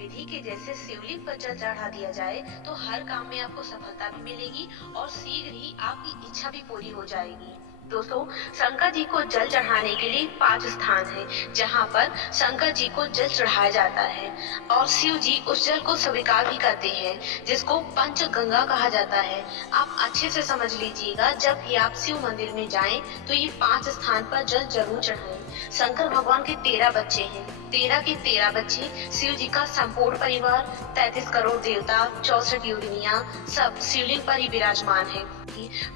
विधि के जैसे शिवलिंग पर जल चढ़ा दिया जाए तो हर काम में आपको सफलता भी मिलेगी और शीघ्र ही आपकी इच्छा भी पूरी हो जाएगी। दोस्तों, शंकर जी को जल चढ़ाने के लिए 5 स्थान हैं, जहाँ पर शंकर जी को जल चढ़ाया जाता है और शिव जी उस जल को स्वीकार भी करते हैं, जिसको पंचगंगा कहा जाता है। आप अच्छे से समझ लीजिएगा, जब भी आप शिव मंदिर में जाएं तो ये 5 स्थान पर जल जरूर चढ़ाएं। शंकर भगवान के 13 बच्चे हैं, 13 के 13 बच्चे, शिव जी का संपूर्ण परिवार, 33 करोड़ देवता, 64 योगिनियां, सब शिवलिंग पर ही विराजमान है।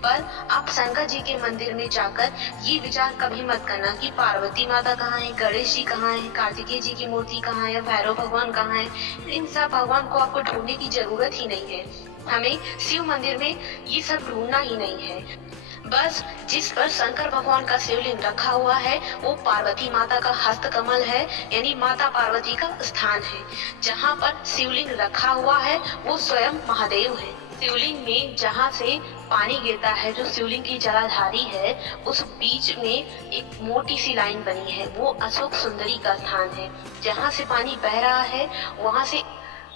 पर आप शंकर जी के मंदिर में जाकर ये विचार कभी मत करना कि पार्वती माता कहाँ है, गणेश जी कहाँ है, कार्तिकेय जी की मूर्ति कहाँ है, भैरव भगवान कहाँ है। इन सब भगवान को आपको ढूंढने की जरूरत ही नहीं है। हमें शिव मंदिर में ये सब ढूंढना ही नहीं है। बस जिस पर शंकर भगवान का शिवलिंग रखा हुआ है वो पार्वती माता का हस्त कमल है, यानी माता पार्वती का स्थान है। जहाँ पर शिवलिंग रखा हुआ है वो स्वयं महादेव है। शिवलिंग में जहाँ से पानी गिरता है, जो शिवलिंग की जलाधारी है, उस बीच में एक मोटी सी लाइन बनी है, वो अशोक सुंदरी का स्थान है। जहाँ से पानी बह रहा है वहाँ से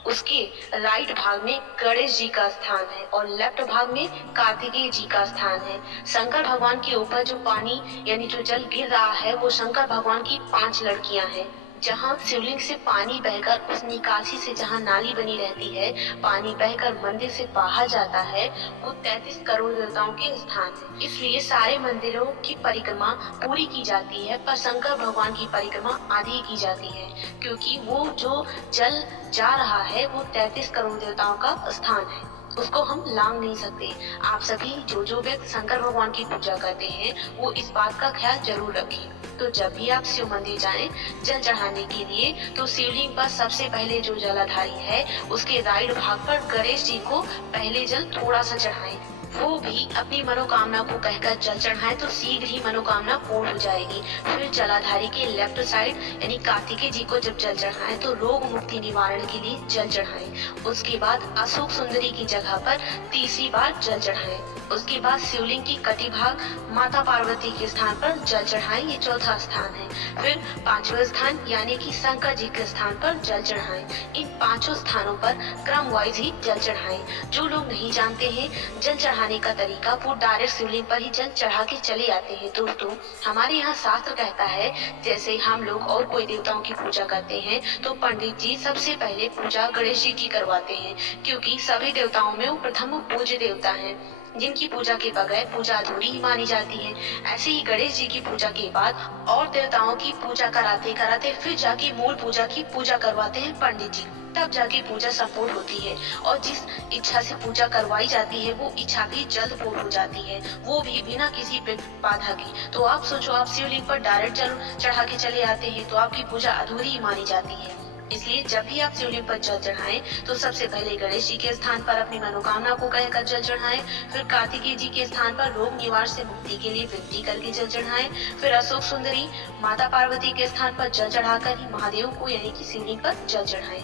उसके राइट भाग में गणेश जी का स्थान है और लेफ्ट भाग में कार्तिकेय जी का स्थान है। शंकर भगवान के ऊपर जो पानी यानी जो जल गिर रहा है वो शंकर भगवान की 5 लड़कियां हैं। जहाँ शिवलिंग से पानी बहकर उस निकासी से जहाँ नाली बनी रहती है, पानी बहकर मंदिर से बाहर जाता है, वो 33 करोड़ देवताओं के स्थान है। इसलिए सारे मंदिरों की परिक्रमा पूरी की जाती है, पर शंकर भगवान की परिक्रमा आधी की जाती है, क्योंकि वो जो जल जा रहा है वो 33 करोड़ देवताओं का स्थान है, उसको हम लांग नहीं सकते। आप सभी जो व्यक्ति शंकर भगवान की पूजा करते हैं वो इस बात का ख्याल जरूर रखें। तो जब भी आप शिव मंदिर जाएं जल चढ़ाने के लिए, तो शिवलिंग पर सबसे पहले जो जलाधारी है उसके राइट भाग पर गणेश जी को पहले जल थोड़ा सा चढ़ाएं। वो भी अपनी मनोकामना को कहकर जल चढ़ाएं तो शीघ्र ही मनोकामना पूर्ण हो जाएगी। फिर जलाधारी के लेफ्ट साइड यानी कार्तिकेय जी को जब जल चढ़ाएं तो रोग मुक्ति निवारण के लिए जल चढ़ाएं। उसके बाद अशोक सुंदरी की जगह पर तीसरी बार जल चढ़ाएं। उसके बाद शिवलिंग की कटी भाग माता पार्वती के स्थान पर जल चढ़ाएं, ये चौथा स्थान है। फिर 5वां स्थान यानी कि शंकर जी के स्थान पर जल चढ़ाएं। इन 5 स्थानों पर क्रम वाइज ही जल चढ़ाएं। जो लोग नहीं जानते हैं जल चढ़ाने का तरीका, वो डायरेक्ट शिवलिंग पर ही जल चढ़ा के चले आते हैं। दोस्तों, हमारे यहाँ शास्त्र कहता है जैसे हम लोग और कोई देवताओं की पूजा करते हैं तो पंडित जी सबसे पहले पूजा गणेश जी की करवाते हैं, क्योंकि सभी देवताओं में वो प्रथम पूज्य देवता है, जिनकी पूजा के बगैर पूजा अधूरी ही मानी जाती है। ऐसे ही गणेश जी की पूजा के बाद और देवताओं की पूजा कराते कराते फिर जाके मूल पूजा की पूजा करवाते हैं पंडित जी, तब जाके पूजा संपूर्ण होती है। और जिस इच्छा से पूजा करवाई जाती है वो इच्छा भी जल्द पूर्ण हो जाती है, वो भी बिना किसी बाधा की। तो आप सोचो, आप शिवलिंग पर डायरेक्ट जल चढ़ा के चले आते हैं तो आपकी पूजा अधूरी ही मानी जाती है। इसलिए जब भी आप शिवलिंग पर जल चढ़ाएं तो सबसे पहले गणेश जी के स्थान पर अपनी मनोकामना को कहकर जल चढ़ाएं, फिर कार्तिकेय जी के स्थान पर रोग निवारण से मुक्ति के लिए विनती करके जल चढ़ाएं, फिर अशोक सुंदरी माता पार्वती के स्थान पर जल चढ़ाकर ही महादेव को यानी कि शिवलिंग पर जल चढ़ाएं।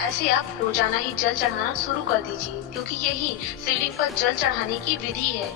ऐसे आप रोजाना ही जल चढ़ाना शुरू कर दीजिए, क्योंकि यही शिवलिंग पर जल चढ़ाने की विधि है।